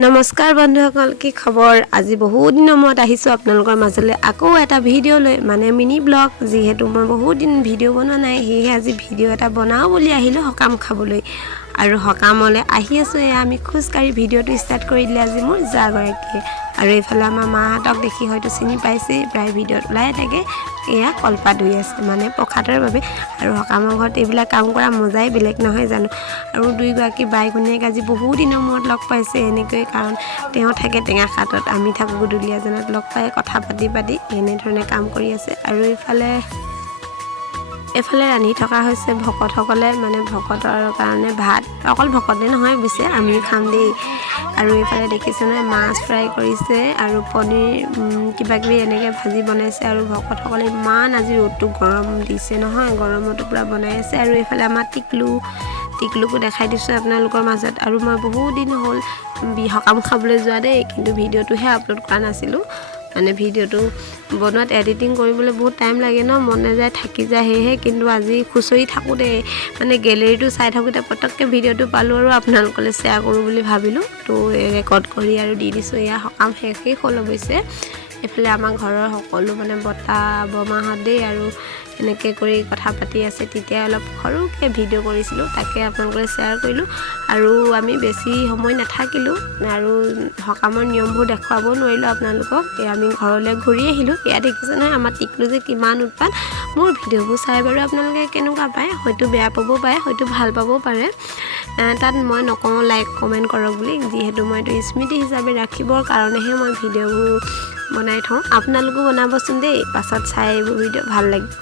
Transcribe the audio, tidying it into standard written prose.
নমস্কাৰ বন্ধুসকল, কি খবৰ? আজি বহুত দিনৰ মূৰত আহিছোঁ আপোনালোকৰ মাজলৈ আকৌ এটা ভিডিঅ' লৈ, মানে মিনি ব্লগ। যিহেতু মই বহুত দিন ভিডিঅ' বনোৱা নাই, সেয়েহে আজি ভিডিঅ' এটা বনাওঁ বুলি আহিলোঁ সকাম খাবলৈ। আৰু সকামলৈ আহি আছোঁ, এয়া আমি খোজকাঢ়ি ভিডিঅ'টো ষ্টাৰ্ট কৰি দিলে আজি মোৰ জাগৰাকীয়ে। আৰু এইফালে আমাৰ মাহঁতক দেখি হয়তো চিনি পাইছেই, প্ৰায় ভিডিঅ'ত ওলাই থাকে। এয়া কলপাত ধুই আছে, মানে প্ৰসাদৰ বাবে। আৰু সকামৰ ঘৰত এইবিলাক কাম কৰা মজাই বেলেগ নহয় জানো। আৰু দুয়োগৰাকী বাই ভনীয়েক আজি বহুত দিনৰ মূৰত লগ পাইছে এনেকৈ, কাৰণ তেওঁ থাকে টেঙাখাটত, আমি থাকোঁ গদুলীয়াজানত। লগ পাই কথা পাতি এনেধৰণে কাম কৰি আছে। আৰু এইফালে ৰান্ধি থকা হৈছে ভকতসকলে, মানে ভকতৰ কাৰণে ভাত। অকল ভকতে নহয় পিছে, আমিও খাম দেই। আৰু এইফালে দেখিছে নহয়, মাছ ফ্ৰাই কৰিছে আৰু পনীৰ কিবাকিবি এনেকৈ ভাজি বনাইছে। আৰু ভকতসকলে ইমান আজি ৰ'দটো গৰম দিছে নহয়, গৰমতো পূৰা বনাই আছে। আৰু এইফালে আমাৰ টিকলুকো দেখাই দিছোঁ আপোনালোকৰ মাজত। আৰু মই বহুত দিন হ'ল সকাম খাবলৈ যোৱা দেই, কিন্তু ভিডিঅ'টোহে আপলোড কৰা নাছিলোঁ। মানে ভিডিঅ'টো বনোৱাত এডিটিং কৰিবলৈ বহুত টাইম লাগে ন, মন নাযায়, থাকি যায়। সেয়েহে কিন্তু আজি খুচৰি থাকোঁতে, মানে গেলেৰীটো চাই থাকোঁতে পটককৈ ভিডিঅ'টো পালোঁ আৰু আপোনালোকলৈ শ্বেয়াৰ কৰোঁ বুলি ভাবিলোঁ। তো ৰেকৰ্ড কৰি আৰু দি দিছোঁ। এয়া সকাম শেষেই হ'ল অৱশ্যে। এইফালে আমাৰ ঘৰৰ সকলো মানে বৰ্তা বৰমাহঁত দেই, আৰু এনেকৈ কৰি কথা পাতি আছে। তেতিয়া অলপ সৰুকৈ ভিডিঅ' কৰিছিলোঁ, তাকে আপোনালোকে শ্বেয়াৰ কৰিলোঁ। আৰু আমি বেছি সময় নাথাকিলোঁ, আৰু সকামৰ নিয়মবোৰ দেখুৱাবও নোৱাৰিলোঁ আপোনালোকক। আমি ঘৰলৈ ঘূৰি আহিলোঁ। এয়া দেখিছে নহয়, আমাৰ টিকলু যে কিমান উৎপাত। মোৰ ভিডিঅ'বোৰ চাই বাৰু আপোনালোকে কেনেকুৱা পায়, হয়তো বেয়া পাবও পাৰে, হয়তো ভাল পাবও পাৰে। তাত মই নকওঁ লাইক কমেণ্ট কৰক বুলি, যিহেতু মই এইটো স্মৃতি হিচাপে ৰাখিবৰ কাৰণেহে মই ভিডিঅ'বোৰ বনাই থওঁ। আপোনালোকো বনাবচোন দেই, পাছত চাই এইবোৰ ভিডিঅ' ভাল লাগিব।